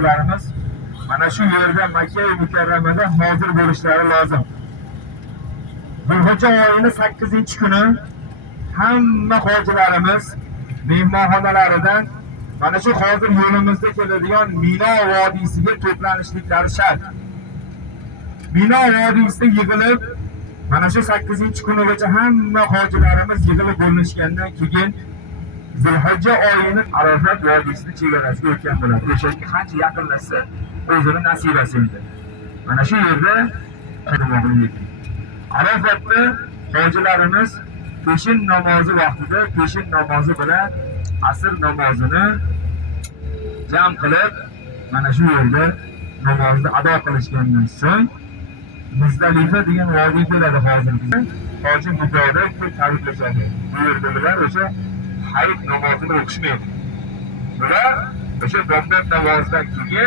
Hojilarimiz mana shu yerda Makka-i Mukarramada hozir bo'lishlari lozim. Zulhijja oyining 8-kuni hamma hojilarimiz mehmonxonalaridan mana shu hozir yo'limizda keladigan Mino vodiysiga to'planishliklari shart. Mino vodiysida yig'ilib mana shu 8-kunigacha hamma hojilarimiz yig'ilib bo'lishgandan keyin Zulhijja oyining Arafat vodiysini chegarasiga o'tgan bo'ladi. O'shanga qancha yaqinlashsa, o'zini nasibasi edi. Mana shu yerda qadamog'ini Arafatda hojilarimiz peshin namozi vaqtida peshin namozi bilan asr namozini jam qilib, mana shu yerda namozni ado qilishgandan so'ng Muzdalifa degan vodiy keladi hozirgi. Hoji Muborak deb ta'riflashadi. Bu yerda bilan o'sha hayit namozini o'qishmaydi. Bular o'sha bomdod namozidan keyin